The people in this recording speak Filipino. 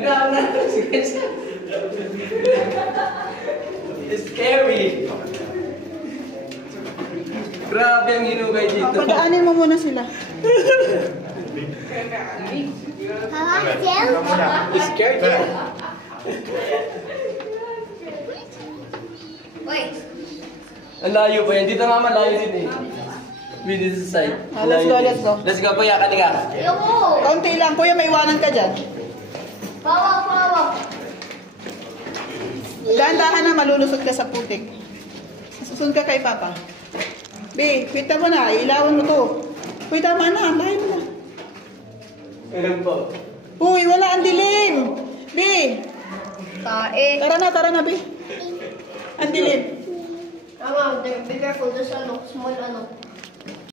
Nagkakaroon na ito. It's scary. Grabe ang hinugay dito. Padaanin mo muna sila. It's scared you. Wait. Ang layo pa yan. Dito nga malayo din eh. With this side. Let's go, let's go. Let's go, kuya. Kanika. Ayoko. Kaunti lang. Kuya, may iwanan ka dyan. Bawa. Dahan-dahan na malulusot ka sa putik. Susunod ka kay Papa. Be, kwita mo na. Ilawan mo to. Uy, tama na. Lahin mo na. Meron po. Uy, wala ang dilim. Be, Tae. tara na, Be. Ang dilim. Tama, be careful. There's small